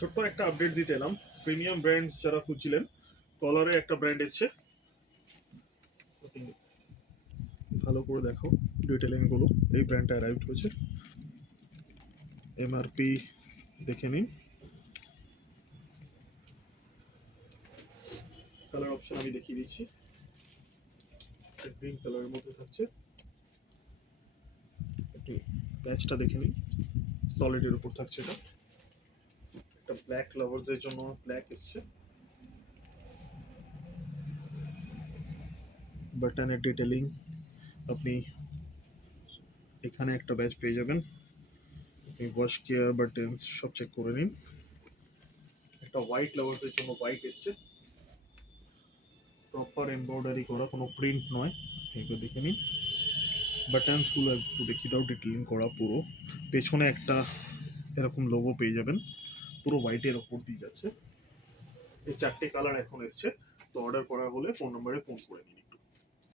ছোট্ট একটা আপডেট দিতে এলাম। প্রিমিয়াম ব্র্যান্ড যারা খুঁজছিলেন, কলারে একটা ব্র্যান্ড এসছে। ভালো করে দেখো ডিটেলিং গুলো। এই ব্র্যান্ডটা অ্যারাইভ হয়েছে। এমআরপি দেখে নিন। কালার অপশন আমি দেখিয়ে দিচ্ছি। গ্রিন কালারের মধ্যে থাকছে। একটি প্যাচটা দেখে নিন, সলিডের উপর থাকছে। এটা একটা ব্ল্যাক লাভার্সের জন্য ব্ল্যাক এসছে। বাটনের ডিটেলিং আপনি এখানে একটা ব্যাচ পেয়ে যাবেন। আপনি ওয়াশ কেয়ার বাটনস সব চেক করে নিন। একটা হোয়াইট লাভার্সের জন্য হোয়াইট এসছে, প্রপার এমব্রয়ডারি করা, কোনো প্রিন্ট নয়। এগুলো দেখে নিন। বাটনসগুলো একটু দেখিয়ে দাও, ডিটেলিং করা পুরো। পেছনে একটা এরকম লোগো পেয়ে যাবেন, পুরো হোয়াইটের ওপর দিয়ে যাচ্ছে। এই চারটে কালার এখন এসছে, তো অর্ডার করা হলে ফোন নম্বরে ফোন করে নিন।